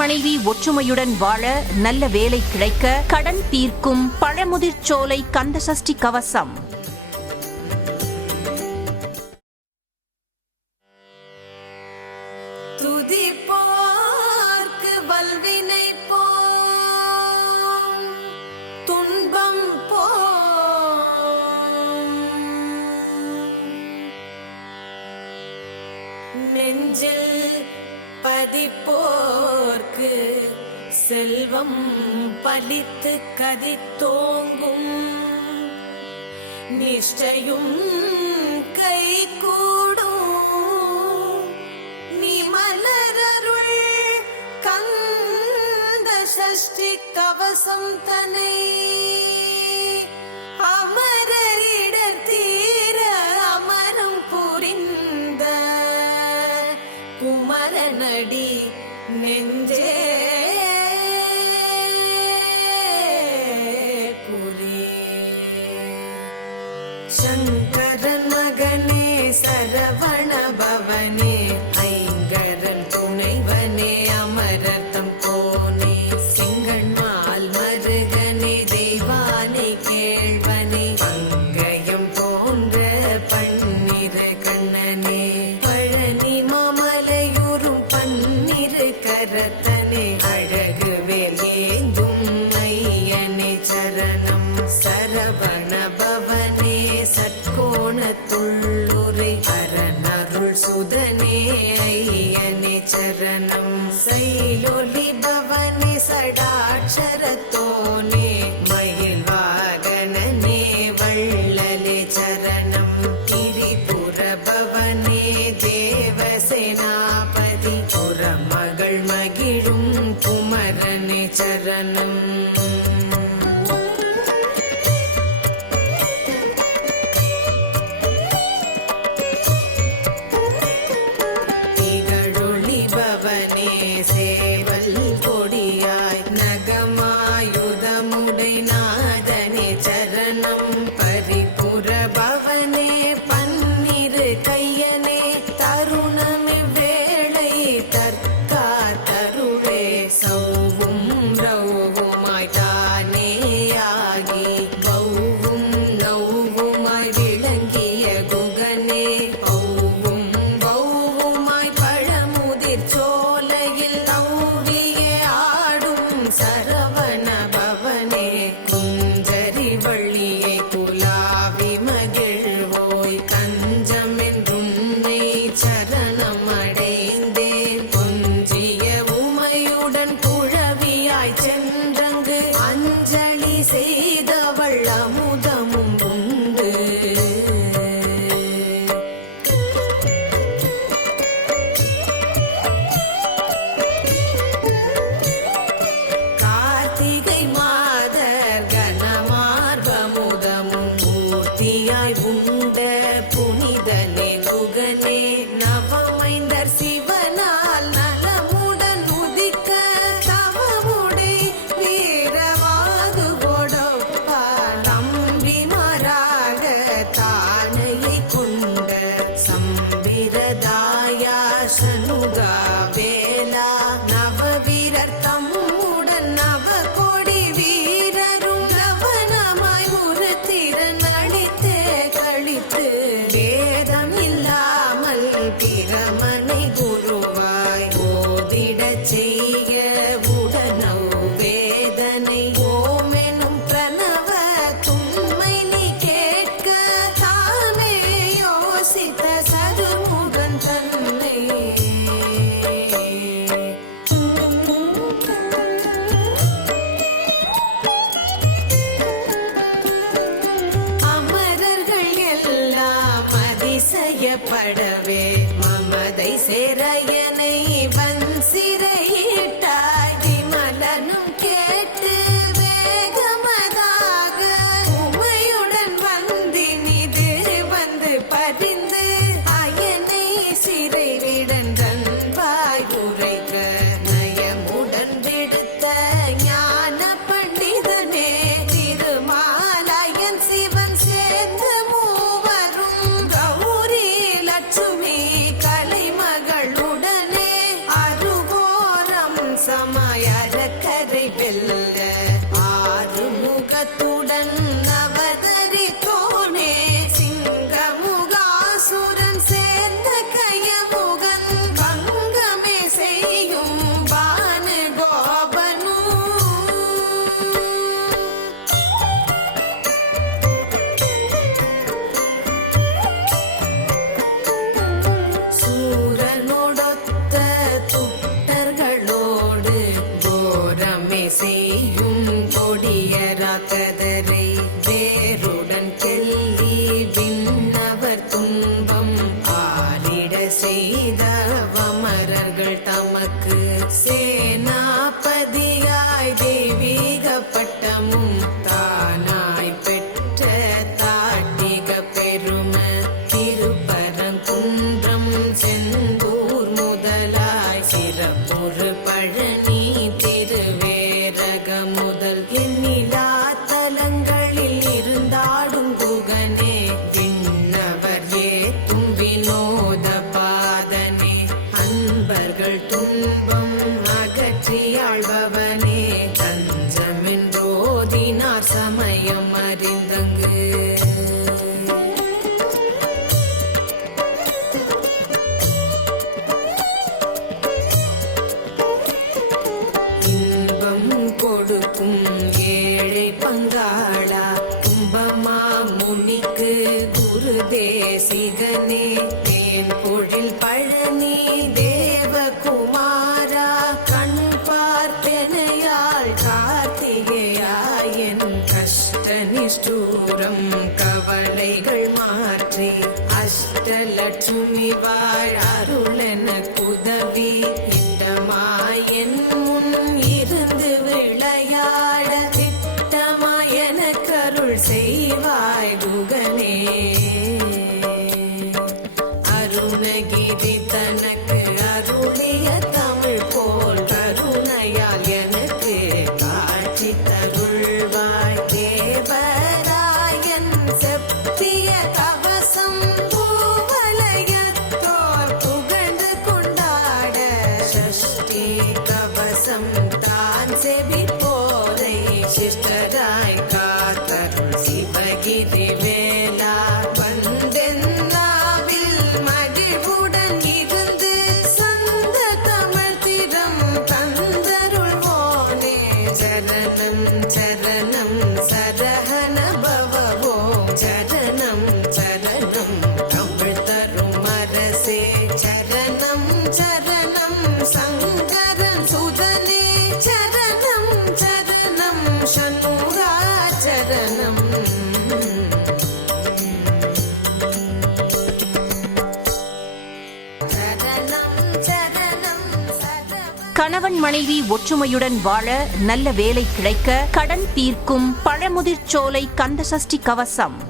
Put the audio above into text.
மனைவி ஒற்றுமையுடன் வாழ, நல்ல வேலை கிடைக்க, கடன் தீர்க்கும் பழமுதிர்ச்சோலை கந்தசஷ்டி கவசம். நெஞ்சில் பதிப்போர்க்கு செல்வம் பலித்து கதித்தோங்கும், நிஷ்டையும் கை கூடும். நீ மலரருள் கந்த சஷ்டி கவசம் தனை அமரரிடர் தீர அமரம் புரிந்த குமரனடி நெஞ்சே புரி. சங்கரன் மகனே சரவண பவனே, ஐங்கரன் துணைவனே அமரர்தம் கோனே, சிங்கண்மால் மருகனே தெய்வானை கேள்வனே, அங்கயம் போன்ற பன்னிரு கண்ணனே, பழனி மாமலையூரும் பன்னிரு கரத்தனே, அழகு வேல் ஏந்தும் ஐயனே சரணம். சரவண பவனே சட்கோணத்துள்ளுரை அரணருள் சுதனே ஐயனே சரணம். சைலொலி பவனே சடாட்சரத்தோனே, மயில் வாகனனே வள்ளலே சரணம். திரிபுர பவனே தேவசேனாபதி, புறமகள் மகிழும் குமரனே சரணம். சேவல் கொடியாய் நகமாயுதமுடை நாதனே சரணம். பரிபுர பவனே பன்னிரு கையனே, தருணமே வேளை தற்கார் தருளே, சௌவும் ரௌவுமாய் தானேயாகி கௌவும் நௌவுமாய் விளங்கிய குகனே, பௌவும் பௌவுமாய் பழமுதிர் சோலையில் நௌவிய ஆடும் சரவண பவனே, குஞ்சரி வள்ளியை குலாவி மகிழ்வோய் கஞ்சமென்றும் மெய் சரணம் அடைந்தேன். கொஞ்சிய உமையுடன் குழவியாய் சென்றங்கு அஞ்சலி செய்தவள் அமுதமும் உண்டு. கார்த்திகை மாதர் கனமார்பமுதமும் பூர்த்தியாய் உண்ட புனிதனே குகனே, நவமைந்தர் சிவனால் நலமுடன் உதிக்க தவமுடை வீரவாது கொடப்பா, நம்பிமாராக தானையை கொண்ட சம்பிரதாயா சண்முகா வேலா, நவவீரர் தம்முடன் நவ கொடி வீரரும் லவனமாய் ஒரு திறன் அடித்தே கழித்து, வேதம் இல்லாமல் பிரமனை குருவாய் ஓதிடச் செய்ய உடனோ வேதனை ஓமெனும் பிரணவ துண்மை நீ கேட்க, தானே யோசித்த சருமுகன் தன்னை. அமரர்கள் எல்லாம் அதிசயப்படவே மமதை சேரையனை வன்சிறையிட்டாய், விமலனும் கேட்டு வேகமதாக உமையுடன் வந்தினிது வந்து பறிந்து, அயனை சிறை விடன்றன் வாய் உரைக்க, நயமுடன் விடுத்த ஞான பண்டிதனே திருமாலயன் சிவன் சேர்ந்து மூவரும் கௌரி லட்சுமி கலைமகளுடனே தானும் தானாய் பெற்ற தாட்டிக பெருமை திருப்பரங்குன்றம் செந்தூர் முதலாய் சிறப்புறு பழனி திருவேரக முதல் எண்ணிலா தலங்களில் இருந்தாடும் குகனே விண்ணவர் ஏத்தும் வினோத பாதனே அன்பர்கள் துன்பம் அகற்றி ஆள்பவனே தஞ்சமென்றோதினார் சமயம் அறிந்தங்கு இன்பம் கொடுக்கும் ஏழை பங்காளா கும்பமா முனிக்கு குரு தேசிகனே தேன் பொழில் பழனி தேவகுமாரா கண் பார்த்தனையாள் கார்த்திகேயாயன் கஷ்ட நிஷ்டூரம் கவலைகள் மாற்றி அஷ்டலட்சுமி வாழ் அருளென குதவி இட்டமாயன் முன் இருந்து விளையாட திட்டமாயன கருள் செய்வாய் குகனே அருணகிரி தனக்கு அருளிய தமிழ் போல் கருணையால் எனக்கு காட்சி தருள்வாய் தேவராயன் செப்பிய கவசம் பூவலயத்தோர் புகழ்ந்து கொண்டாட சஷ்டி கவசம் தான் செவி போரை சிஷ்டராய் காத்தருள் சிவகிரி வேலா வந்தென்னாவில் மகிழ்வுடன் இருந்து சந்த தமிழ் திறம் தந்தருள்வோனே சரணம் சரணம் சரஹண பவவோ சரணம் சரணம் தமிழ் தரும் அரசே சரணம் சரணம் சங்கரன் சுதனே சரணம் சரணம் சண்முகா சரணம் சரணம் சரணம் சரணம் கணவன் மனைவி ஒற்றுமையுடன் வாழ நல்ல வேலை கிடைக்க கடன் தீர்க்கும் பழமுதிர்ச்சோலை கந்தசஷ்டி கவசம்